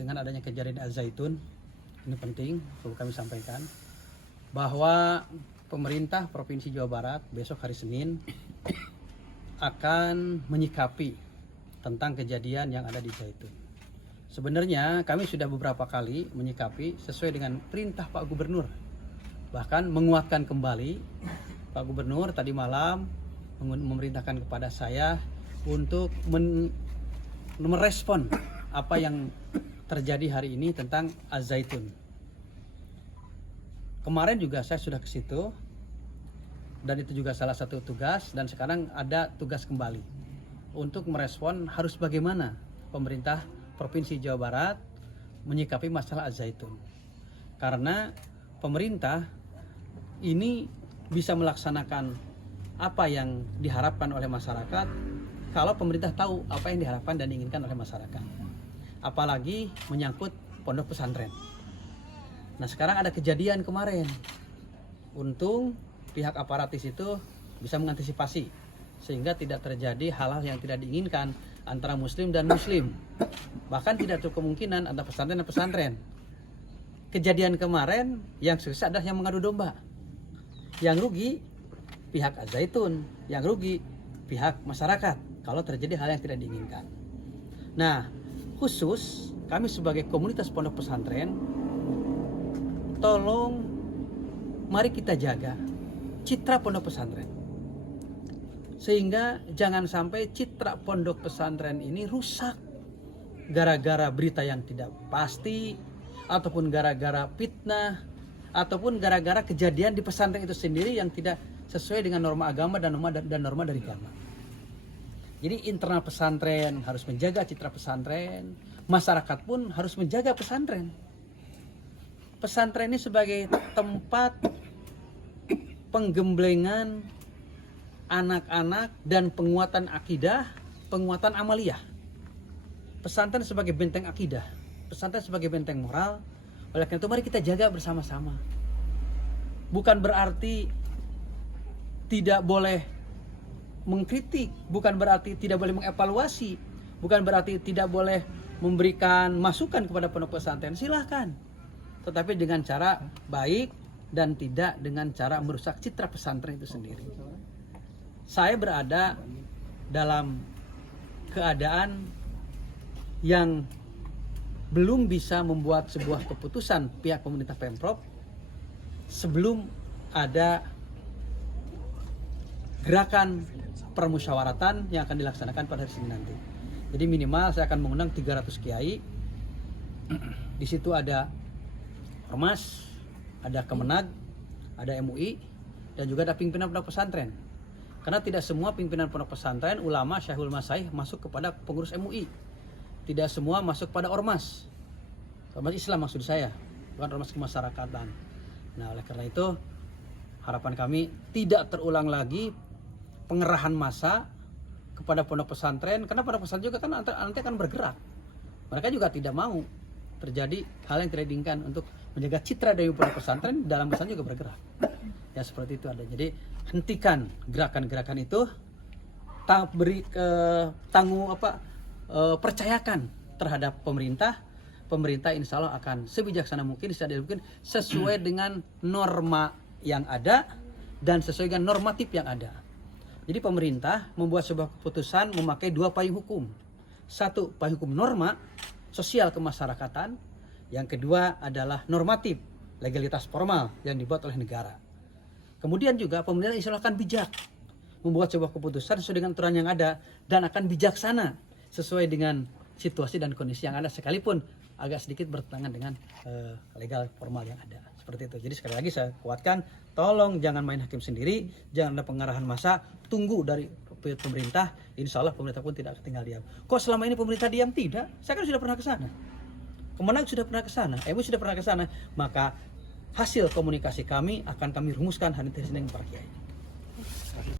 dengan adanya kejadian Al-Zaitun, ini penting perlu kami sampaikan bahwa pemerintah Provinsi Jawa Barat besok hari Senin akan menyikapi tentang kejadian yang ada di Zaitun. Sebenarnya kami sudah beberapa kali menyikapi sesuai dengan perintah Pak Gubernur, bahkan menguatkan kembali Pak Gubernur tadi malam memerintahkan kepada saya untuk merespon apa yang terjadi hari ini tentang Al-Zaitun. Kemarin juga saya sudah ke situ dan itu juga salah satu tugas, dan sekarang ada tugas kembali untuk merespon harus bagaimana pemerintah Provinsi Jawa Barat menyikapi masalah Al-Zaitun. Karena pemerintah ini bisa melaksanakan apa yang diharapkan oleh masyarakat kalau pemerintah tahu apa yang diharapkan dan diinginkan oleh masyarakat. Apalagi menyangkut pondok pesantren. Nah, sekarang ada kejadian kemarin. Untung pihak aparatus itu bisa mengantisipasi sehingga tidak terjadi hal-hal yang tidak diinginkan antara muslim dan muslim. Bahkan tidak terlalu kemungkinan antara pesantren dan pesantren. Kejadian kemarin yang sukses adalah yang mengadu domba. Yang rugi pihak Al-Zaitun, yang rugi pihak masyarakat kalau terjadi hal yang tidak diinginkan. Nah, khusus kami sebagai komunitas pondok pesantren, tolong mari kita jaga citra pondok pesantren. Sehingga jangan sampai citra pondok pesantren ini rusak gara-gara berita yang tidak pasti, ataupun gara-gara fitnah, ataupun gara-gara kejadian di pesantren itu sendiri yang tidak sesuai dengan norma agama dan norma dari agama. Jadi internal pesantren harus menjaga citra pesantren, masyarakat pun harus menjaga pesantren. Pesantren ini sebagai tempat penggemblengan anak-anak dan penguatan akidah, penguatan amaliyah. Pesantren sebagai benteng akidah, pesantren sebagai benteng moral. Oleh karena itu mari kita jaga bersama-sama. Bukan berarti tidak boleh mengkritik, bukan berarti tidak boleh mengevaluasi, bukan berarti tidak boleh memberikan masukan kepada pondok pesantren. Silahkan, tetapi dengan cara baik dan tidak dengan cara merusak citra pesantren itu sendiri. Saya berada dalam keadaan yang belum bisa membuat sebuah keputusan pihak pemerintah Pemprov sebelum ada gerakan permusyawaratan yang akan dilaksanakan pada hari Senin nanti. Jadi minimal saya akan mengundang 300 kiai. Di situ ada Ormas, ada Kemenag, ada MUI, dan juga ada pimpinan pondok pesantren. Karena tidak semua pimpinan pondok pesantren, ulama, syekhul masaih masuk kepada pengurus MUI. Tidak semua masuk pada Ormas. Ormas Islam maksud saya, bukan ormas kemasyarakatan. Nah, oleh karena itu harapan kami tidak terulang lagi pengerahan massa kepada pondok pesantren, karena pondok pesantren juga kan nanti akan bergerak. Mereka juga tidak mau terjadi hal yang tidak diinginkan untuk menjaga citra dari pondok pesantren, dalam pesantren juga bergerak. Ya seperti itu ada. Jadi hentikan gerakan-gerakan itu, percayakan terhadap pemerintah. Pemerintah insya Allah akan sebijaksana mungkin, sesuai dengan norma yang ada dan sesuai dengan normatif yang ada. Jadi pemerintah membuat sebuah keputusan memakai 2 payung hukum. 1 payung hukum norma sosial kemasyarakatan, yang kedua adalah normatif legalitas formal yang dibuat oleh negara. Kemudian juga pemerintah insya Allah akan bijak membuat sebuah keputusan sesuai dengan aturan yang ada dan akan bijaksana sesuai dengan situasi dan kondisi yang ada, sekalipun agak sedikit bertentangan dengan legal formal yang ada. Seperti itu. Jadi sekali lagi saya kuatkan, tolong jangan main hakim sendiri, jangan ada pengarahan massa, tunggu dari pemerintah. Insya Allah pemerintah pun tidak tinggal diam. Kok selama ini pemerintah diam? Tidak, saya kan sudah pernah ke sana. Kemenang sudah pernah ke sana, MUI sudah pernah ke sana. Maka hasil komunikasi kami akan kami rumuskan hari Senin para kiai.